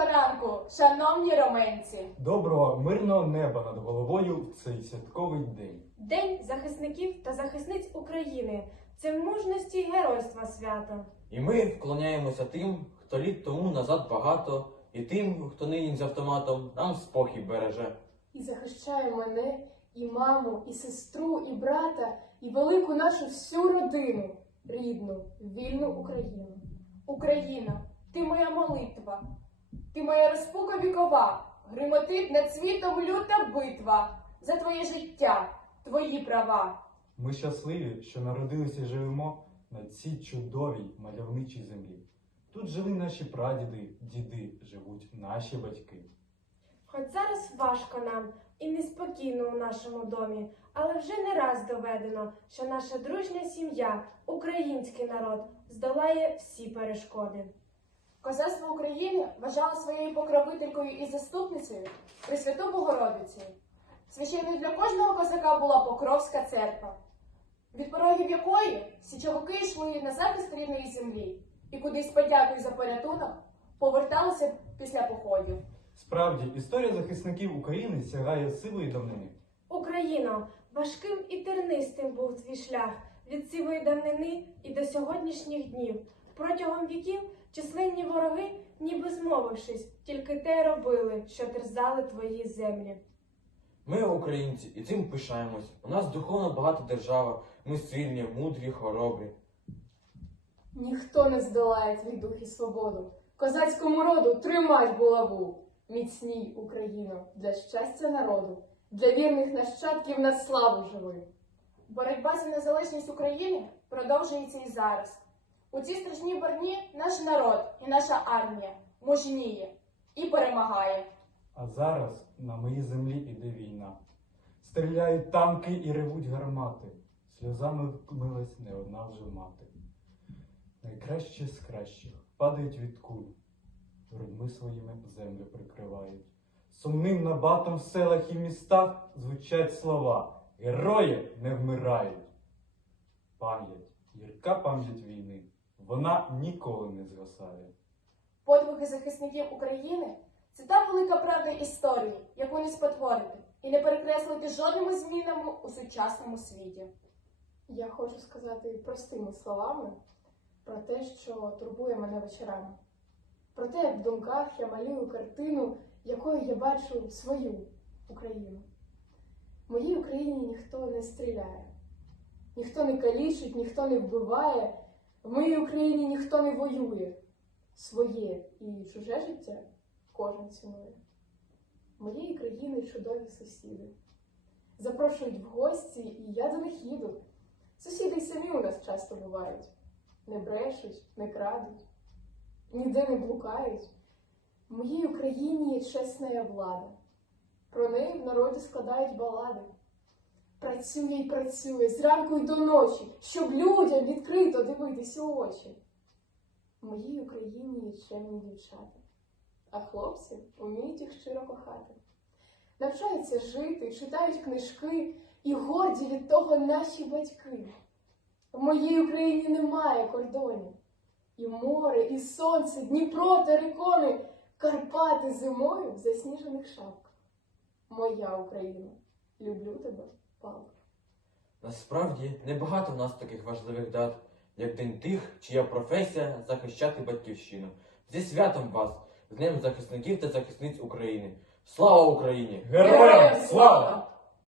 Доброго ранку, шановні роменці! Доброго мирного неба над головою в цей святковий день. День захисників та захисниць України це мужності й геройства свято. І ми вклоняємося тим, хто літ тому назад багато, і тим, хто нині з автоматом нам спокій береже. і захищає мене, і маму, і сестру, і брата, і велику нашу всю родину, рідну, вільну Україну. Україна, ти моя молитва, ти моя розпука вікова, гримотить над світом люта битва за твоє життя, твої права. Ми щасливі, що народилися і живемо на цій чудовій мальовничій землі. Тут жили наші прадіди, діди, живуть наші батьки. Хоч зараз важко нам і неспокійно у нашому домі, але вже не раз доведено, що наша дружня сім'я, український народ, здолає всі перешкоди. Козацтво України вважало своєю покровителькою і заступницею Пресвяту Богородицю. Священною для кожного козака була Покровська церква, від порогів якої січовики йшли на захист рідної землі і кудись подякою за порятунок поверталися після походів. Справді, історія захисників України сягає сивої давнини. Україно, важким і тернистим був твій шлях від сивої давнини і до сьогоднішніх днів. Протягом віків численні вороги, ніби змовившись, тільки те робили, що терзали твої землі. Ми українці, і цим пишаємось. У нас духовно багата держава, ми сильні, мудрі, хоробрі. Ніхто не здолає твій дух і свободу. Козацькому роду тримать булаву. Міцній Україно, для щастя народу, для вірних нащадків на славу живи. Боротьба за незалежність України продовжується і зараз. У ці страшні борні наш народ і наша армія мужніє і перемагає. А зараз на моїй землі іде війна. Стріляють танки і ревуть гармати. Сльозами вмилась не одна вже мати. Найкраще з кращих падають від куль, грудьми своїми землю прикривають. Сумним набатом в селах і містах звучать слова Герої не вмирають. Пам'ять, гірка пам'ять війни, вона ніколи не згасає. Подвиги захисників України це та велика правда історії, яку не спотворити і не перекреслити жодними змінами у сучасному світі. Я хочу сказати простими словами про те, що турбує мене вечорами. Про те, як в думках я малюю картину, якою я бачу свою Україну. В моїй Україні ніхто не стріляє, ніхто не калічить, ніхто не вбиває. В моїй Україні ніхто не воює. Своє і чуже життя кожен цінує. Моєї країни чудові сусіди. Запрошують в гості, і я до них їду. Сусіди й самі у нас часто бувають. Не брешуть, не крадуть, ніде не блукають. В моїй Україні є чесна влада. Про неї в народі складають балади. Працює й працює зранку й до ночі, щоб людям відкрито дивитись у очі. В моїй Україні є чемні дівчата, а хлопці вміють їх щиро кохати. Навчаються жити, читають книжки і горді від того наші батьки. В моїй Україні немає кордонів. І море, і сонце, Дніпро, терикони, Карпати зимою в засніжених шапках. Моя Україна, люблю тебе, Павло. Насправді небагато в нас таких важливих дат, як День тих, чия професія захищати батьківщину. Зі святом вас, з Днем захисників та захисниць України. Слава Україні! Героям слава!